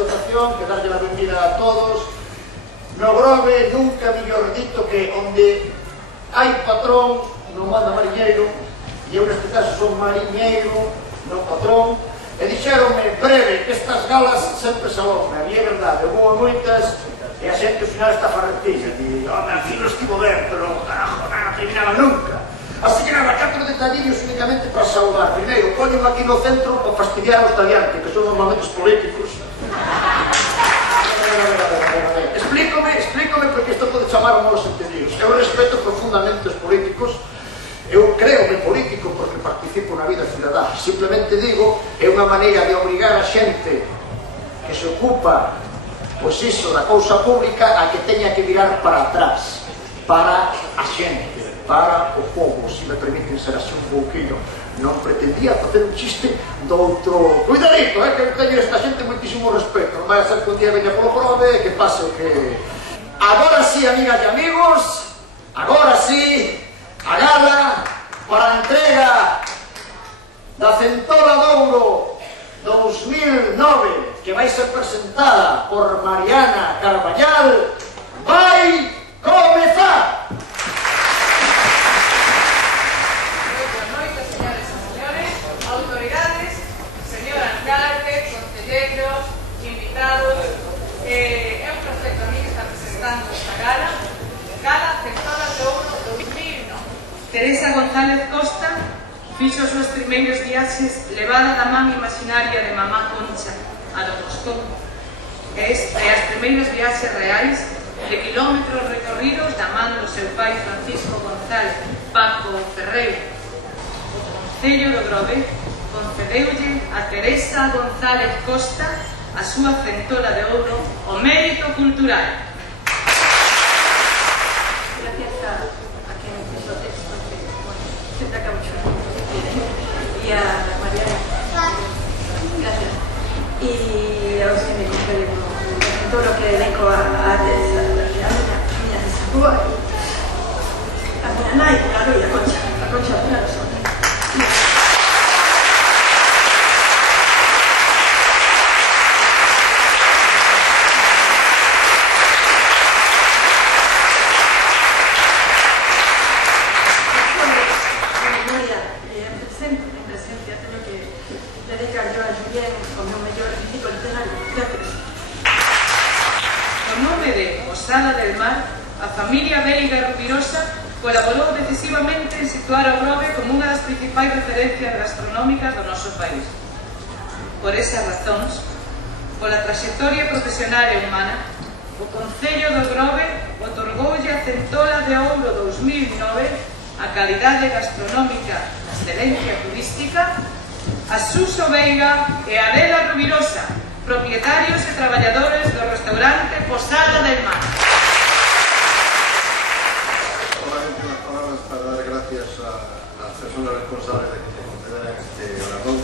salutación, que darlle a benvida a todos. No Grove nunca mellor dito que onde hai patrón non manda mariñeiro, e eu neste caso son mariñeiro, non patrón, e dixeronme breve que estas galas sempre salón, e é verdade, eu vou a moitas e a xente ao final está farretilla, e home, aquí non estivo ben, pero carajo, non terminaba nunca. Así que nada, 4 detallillos únicamente para saudar. Primeiro, poño aquí no centro para fastidiar aos taliantes, que son normalmente os políticos. Explícome porque isto pode chamar a malos entendidos. Eu respeto profundamente os políticos, eu creome político porque participo na vida cidadá. Simplemente digo, é unha maneira de obrigar a xente que se ocupa, pois iso, da cousa pública, a que teña que virar para atrás, para a xente, para o povo, se me permiten ser así un pouquinho. Non pretendía facer un chiste do outro... Cuidadito, que teño esta xente moitísimo respeto. Non vai a ser que un día veña polo Grove e que pase o que... Agora sí, amigas e amigos, agora sí, a gala para a entrega da Centola de Ouro 2009, que vai ser presentada por Mariana Carballal, vai comezar! É un placer para mí que está presentando esta gala Centola de Ouro 2009. Teresa González Costa fixo os seus primeiros viaxes levada da man imaginaria de mamá Concha a do Moscón, e as primeiras viaxes reais de kilómetros recorridos da man do seu pai Francisco González Paco Ferreiro. O Concello do Grove concedeulle a Teresa González Costa a súa Centola de Ouro o mérito cultural. Gracias a quien hizo el texto, que se destaca mucho, y a Mariana. Gracias. Y a los que me dijeron todo lo que dedico a Teresa, a Niña de Sacúa, y a mi Ana y a Concha, una persona. Del Mar, a familia belga rubirosa colaborou decisivamente en situar o Grove como unha das principais referencias gastronómicas do noso país. Por esas razóns, pola traxectoria profesional e humana, o Concello do Grove otorgoulle a Centola de Ouro 2009 a calidade gastronómica e excelencia turística a Suso Veiga e a Adela Rubirosa, propietarios e traballadores do restaurante Posada del Mar. Solamente unas palabras para dar gracias a las personas responsables de que se concederan este orador.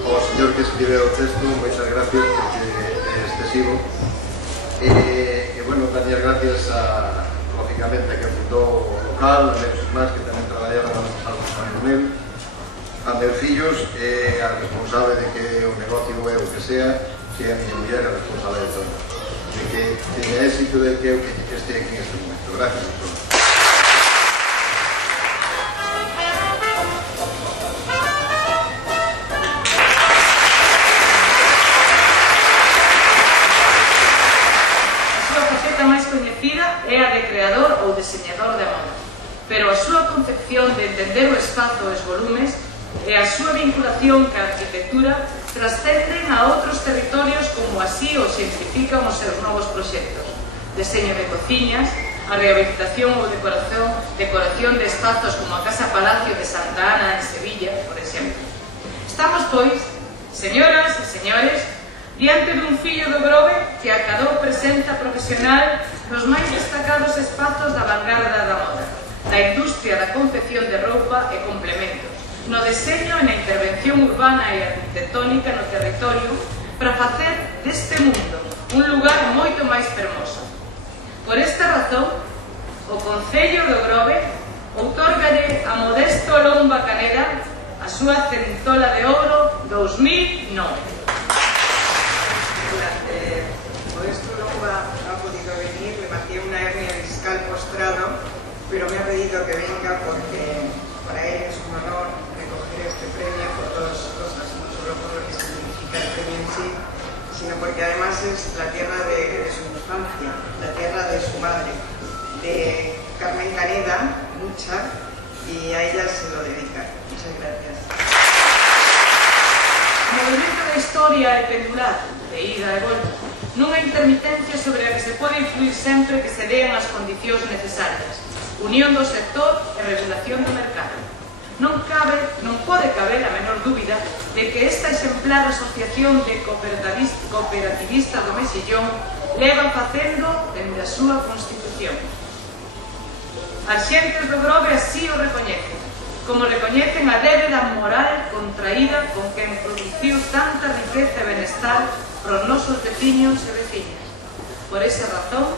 Ao señor que escribeu o texto, moitas gracias porque é excesivo. E bueno, dañar gracias a, lógicamente, a que fundou o local, a meus irmáns que tamén traballaron con el, a meus fillos e a responsable de que o negocio é o que sea, que é a miña muller a responsable de todo, de que teña éxito de que eu que este aquí en este momento. Gracias a todos. A súa faceta máis coñecida é a de creador ou diseñador de moda, pero a súa concepción de entender o espazo e os volumes e a súa vinculación ca arquitectura trascenden a outros territorios como así o simplifican os seus novos proxectos. Deseño de cociñas, a rehabilitación ou decoración de espazos como a Casa Palacio de Santa Ana en Sevilla, por exemplo. Estamos, pois, señoras e señores, diante dun fillo do Grove que acadou presenza profesional nos máis destacados espazos da vanguarda da moda, da industria da confección de roupa e complementos, no deseño e na intervención urbana e arquitectónica no territorio para facer deste mundo un lugar moito máis fermoso. Por esta razón, o Concello do Grove outórgalle a Modesto Lomba Caneda a súa Centola de Ouro 2009. Gracias. y a ella se lo dedica. Muchas gracias. O movimento da historia é pendular, de ida e volta, nunha intermitencia sobre a que se pode influir sempre que se dean as condicións necesarias, unión do sector e regulación do mercado. Non pode caber a menor dúbida de que esta exemplar asociación de cooperativistas do Mesillón leva facendo dende a súa constitución. As xentes do Grove así o recoñecen, como recoñecen a débeda moral contraída con quen produciu tanta riqueza e benestar para os nosos veciños e veciñas. Por esa razón,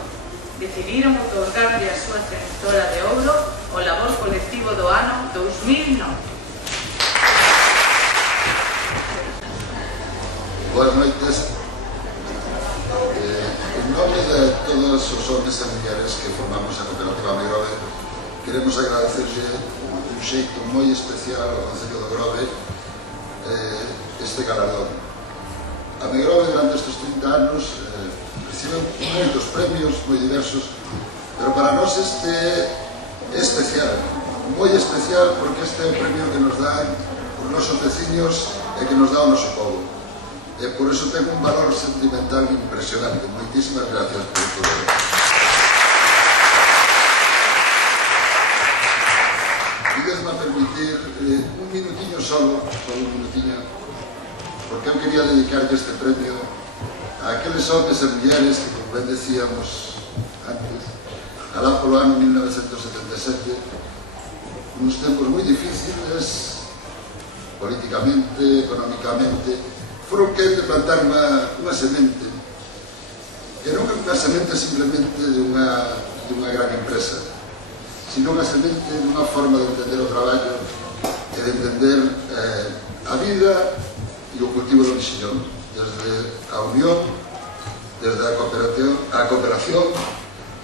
decidiron otorgarle a súa Centora de Ouro o labor colectivo do ano 2009. Boas noites. En nome de todos os homens e mulleres que formamos a Cooperativa Megrove, queremos agradecerlle un xeito moi especial ao Concello do Grove este galardón. A Megrove durante estes 30 anos recibe moitos premios moi diversos, pero para nós este é especial, moi especial, porque este é o premio que nos dan os nosos veciños e que nos dá o noso povo. E por iso ten un valor sentimental impresionante. Moitísimas gracias por todo. Podesme permitir un minutiño solo un minutiño, porque eu quería dedicarlle este premio a aqueles homens e mulleres que, como ben decíamos antes, alá polo ano 1977, uns tempos moi difíciles, políticamente, económicamente, foron que de plantar unha semente, que non é unha semente simplemente de unha gran empresa, sino unha semente dunha forma de entender o traballo e de entender a vida e o cultivo do Mesillón, desde a unión, desde a cooperación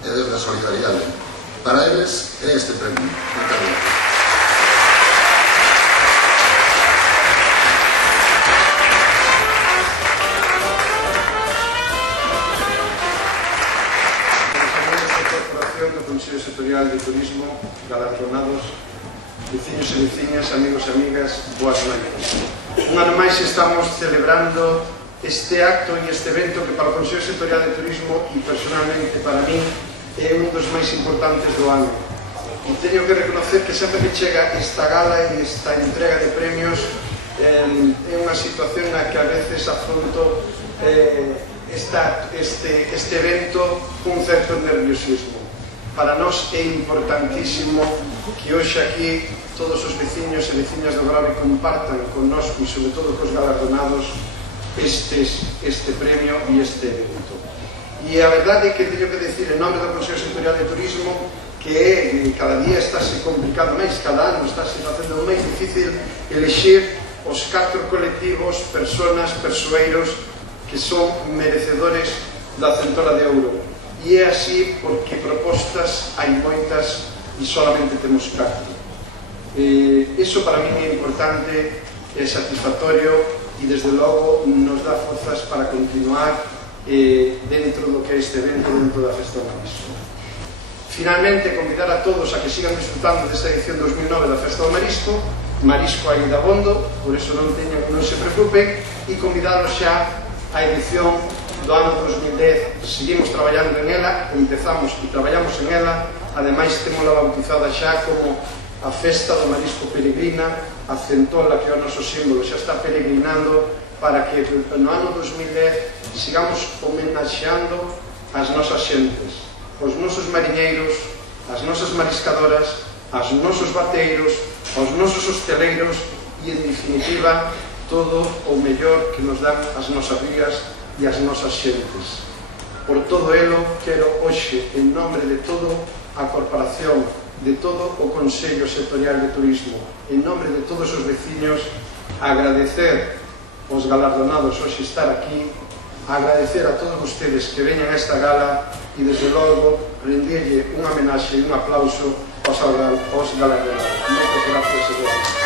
e desde a solidaridade. Para eles é este premio. Moitas gracias. Do Consello Sectorial de Turismo, galardonados, veciños e veciñas, amigos e amigas, boas noites. Un ano máis estamos celebrando este acto e este evento que para o Consello Sectorial de Turismo e personalmente para mí é un dos máis importantes do ano. E teño que reconocer que sempre que chega esta gala e esta entrega de premios é unha situación na que a veces afronto este evento cun certo nerviosismo. Para nós é importantísimo que hoxe aquí todos os veciños e veciñas do Grove compartan connosco e sobre todo cos galardonados este premio e este evento. E a verdade é que teño que decir en nome do Consello Sectorial de Turismo que cada día estáse complicado máis, cada ano estáse facendo máis difícil elexir os 4 colectivos, persoas, persoeiros que son merecedores da Centora de Ouro. E é así porque propostas hai moitas e solamente temos 4. Iso para mí é importante, é satisfactorio e desde logo nos dá forzas para continuar dentro do que é este evento, dentro da Festa do Marisco. Finalmente, convidar a todos a que sigan disfrutando desta edición 2009 da Festa do Marisco, Marisco aí da Bondo, por iso non se preocupen, e convidaros xa a edición do ano 2010. Seguimos traballando en ela, empezamos e traballamos en ela, ademais temola bautizada xa como a Festa do Marisco Peregrina, a Centola, que é o noso símbolo, xa está peregrinando para que no ano 2010 sigamos homenaxeando as nosas xentes, os nosos mariñeiros, as nosas mariscadoras, os nosos bateiros, os nosos hosteleiros e, en definitiva, todo o mellor que nos dan as nosas rías e as nosas xentes. Por todo elo, quero hoxe, en nome de todo a corporación, de todo o Consello Sectorial de Turismo, en nome de todos os veciños, agradecer os galardonados hoxe estar aquí, agradecer a todos vostedes que veñan a esta gala e, desde logo, rendirlle unha homenaxe e un aplauso aos galardonados. Moitas gracias,